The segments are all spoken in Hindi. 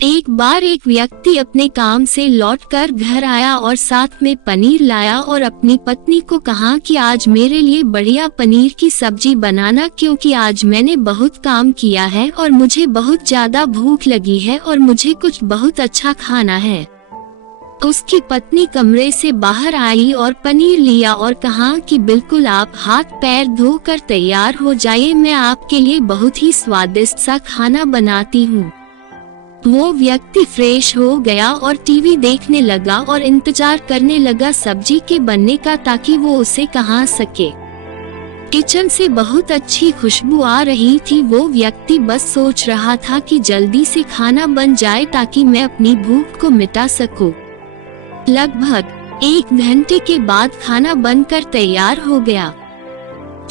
एक बार एक व्यक्ति अपने काम से लौटकर घर आया और साथ में पनीर लाया और अपनी पत्नी को कहा कि आज मेरे लिए बढ़िया पनीर की सब्जी बनाना, क्योंकि आज मैंने बहुत काम किया है और मुझे बहुत ज्यादा भूख लगी है और मुझे कुछ बहुत अच्छा खाना है। उसकी पत्नी कमरे से बाहर आई और पनीर लिया और कहा कि बिल्कुल आप हाथ पैर धोकर तैयार हो जाइए, मैं आपके लिए बहुत ही स्वादिष्ट सा खाना बनाती हूँ। वो व्यक्ति फ्रेश हो गया और टीवी देखने लगा और इंतजार करने लगा सब्जी के बनने का, ताकि वो उसे खा सके। किचन से बहुत अच्छी खुशबू आ रही थी। वो व्यक्ति बस सोच रहा था कि जल्दी से खाना बन जाए ताकि मैं अपनी भूख को मिटा सकूं। लगभग 1 घंटे के बाद खाना बनकर तैयार हो गया।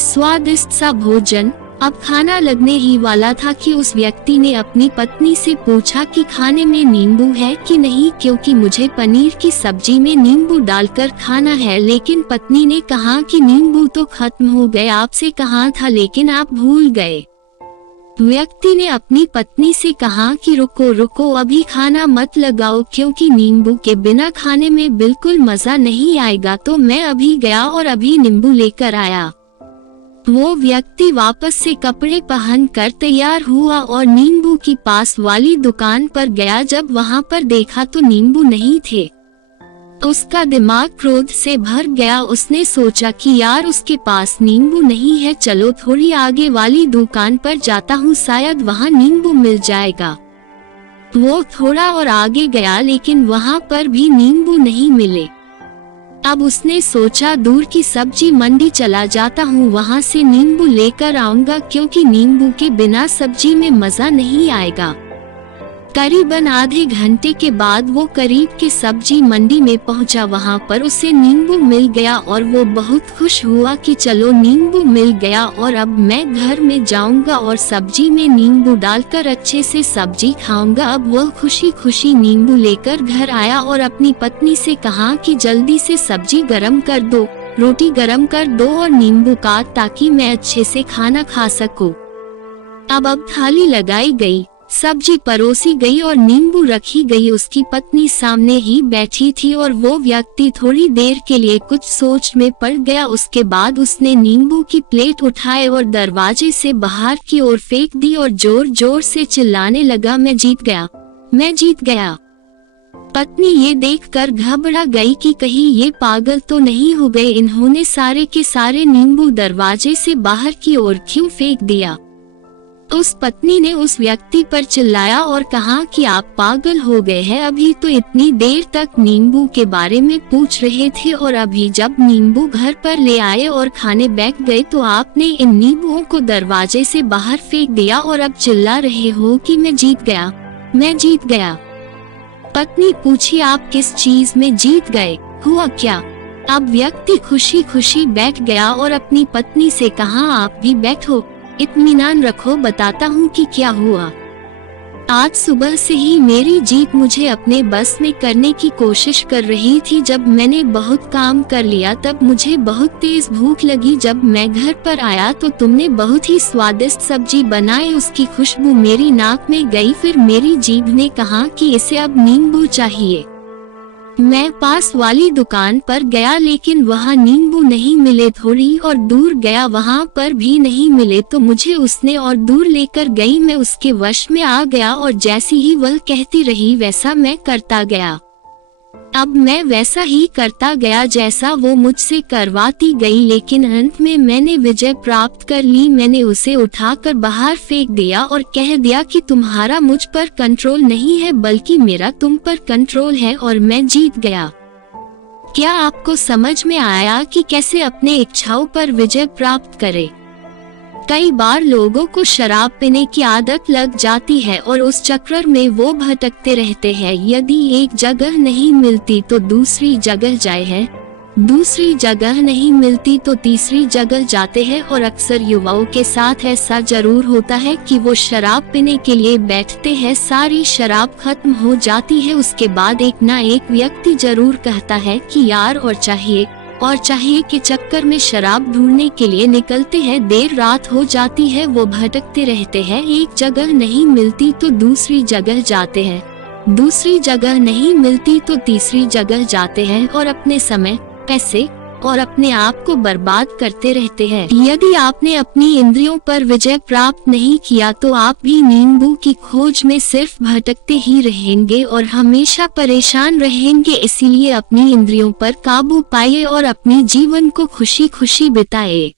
स्वादिष्ट सा भोजन अब खाना लगने ही वाला था कि उस व्यक्ति ने अपनी पत्नी से पूछा कि खाने में नींबू है कि नहीं, क्योंकि मुझे पनीर की सब्जी में नींबू डालकर खाना है। लेकिन पत्नी ने कहा कि नींबू तो खत्म हो गए, आपसे कहा था लेकिन आप भूल गए। व्यक्ति ने अपनी पत्नी से कहा कि रुको रुको, अभी खाना मत लगाओ, क्योंकि नींबू के बिना खाने में बिल्कुल मजा नहीं आएगा। तो मैं अभी गया और अभी नींबू लेकर आया। वो व्यक्ति वापस से कपड़े पहनकर तैयार हुआ और नींबू की पास वाली दुकान पर गया। जब वहां पर देखा तो नींबू नहीं थे। उसका दिमाग क्रोध से भर गया। उसने सोचा कि यार उसके पास नींबू नहीं है, चलो थोड़ी आगे वाली दुकान पर जाता हूँ, शायद वहाँ नींबू मिल जाएगा। वो थोड़ा और आगे गया लेकिन वहाँ पर भी नींबू नहीं मिले। अब उसने सोचा दूर की सब्जी मंडी चला जाता हूँ, वहाँ से नींबू लेकर आऊंगा, क्योंकि नींबू के बिना सब्जी में मजा नहीं आएगा। करीबन आधे घंटे के बाद वो करीब के सब्जी मंडी में पहुंचा। वहां पर उसे नींबू मिल गया और वो बहुत खुश हुआ कि चलो नींबू मिल गया और अब मैं घर में जाऊंगा और सब्जी में नींबू डालकर अच्छे से सब्जी खाऊंगा। अब वह खुशी खुशी नींबू लेकर घर आया और अपनी पत्नी से कहा कि जल्दी से सब्जी गरम कर दो, रोटी गरम कर दो और नींबू काट, ताकि मैं अच्छे से खाना खा सकूं। अब थाली लगाई गई, सब्जी परोसी गई और नींबू रखी गई। उसकी पत्नी सामने ही बैठी थी और वो व्यक्ति थोड़ी देर के लिए कुछ सोच में पड़ गया। उसके बाद उसने नींबू की प्लेट उठाए और दरवाजे से बाहर की ओर फेंक दी और जोर जोर से चिल्लाने लगा, मैं जीत गया, मैं जीत गया। पत्नी ये देखकर घबरा गई कि कहीं ये पागल तो नहीं हो गए, इन्होंने सारे के सारे नींबू दरवाजे से बाहर की ओर क्यों फेंक दिया। उस पत्नी ने उस व्यक्ति पर चिल्लाया और कहा कि आप पागल हो गए हैं, अभी तो इतनी देर तक नींबू के बारे में पूछ रहे थे और अभी जब नींबू घर पर ले आए और खाने बैठ गए तो आपने इन नींबुओं को दरवाजे से बाहर फेंक दिया और अब चिल्ला रहे हो कि मैं जीत गया, मैं जीत गया। पत्नी पूछी, आप किस चीज में जीत गए, हुआ क्या। अब व्यक्ति खुशी खुशी बैठ गया और अपनी पत्नी से कहा, आप भी बैठो, इत्मीनान रखो, बताता हूँ कि क्या हुआ। आज सुबह से ही मेरी जीप मुझे अपने बस में करने की कोशिश कर रही थी। जब मैंने बहुत काम कर लिया तब मुझे बहुत तेज भूख लगी। जब मैं घर पर आया तो तुमने बहुत ही स्वादिष्ट सब्जी बनाई, उसकी खुशबू मेरी नाक में गई। फिर मेरी जीभ ने कहा कि इसे अब नींबू चाहिए। मैं पास वाली दुकान पर गया लेकिन वहाँ नींबू नहीं मिले। थोड़ी और दूर गया, वहाँ पर भी नहीं मिले। तो मुझे उसने और दूर लेकर गई। मैं उसके वश में आ गया और जैसी ही वह कहती रही वैसा मैं करता गया। अब मैं वैसा ही करता गया जैसा वो मुझसे करवाती गई, लेकिन अंत में मैंने विजय प्राप्त कर ली। मैंने उसे उठाकर बाहर फेंक दिया और कह दिया कि तुम्हारा मुझ पर कंट्रोल नहीं है, बल्कि मेरा तुम पर कंट्रोल है और मैं जीत गया। क्या आपको समझ में आया कि कैसे अपने इच्छाओं पर विजय प्राप्त करें? कई बार लोगों को शराब पीने की आदत लग जाती है और उस चक्कर में वो भटकते रहते हैं। यदि एक जगह नहीं मिलती तो दूसरी जगह जाए है, दूसरी जगह नहीं मिलती तो तीसरी जगह जाते हैं। और अक्सर युवाओं के साथ ऐसा जरूर होता है कि वो शराब पीने के लिए बैठते हैं, सारी शराब खत्म हो जाती है। उसके बाद एक ना एक व्यक्ति जरूर कहता है कि यार और चाहिए के चक्कर में शराब ढूंढने के लिए निकलते हैं। देर रात हो जाती है, वो भटकते रहते हैं, एक जगह नहीं मिलती तो दूसरी जगह जाते हैं। दूसरी जगह नहीं मिलती तो तीसरी जगह जाते हैं और अपने समय, पैसे और अपने आप को बर्बाद करते रहते हैं। यदि आपने अपनी इंद्रियों पर विजय प्राप्त नहीं किया तो आप भी नींबू की खोज में सिर्फ भटकते ही रहेंगे और हमेशा परेशान रहेंगे। इसीलिए अपनी इंद्रियों पर काबू पाइए और अपने जीवन को खुशी खुशी बिताए।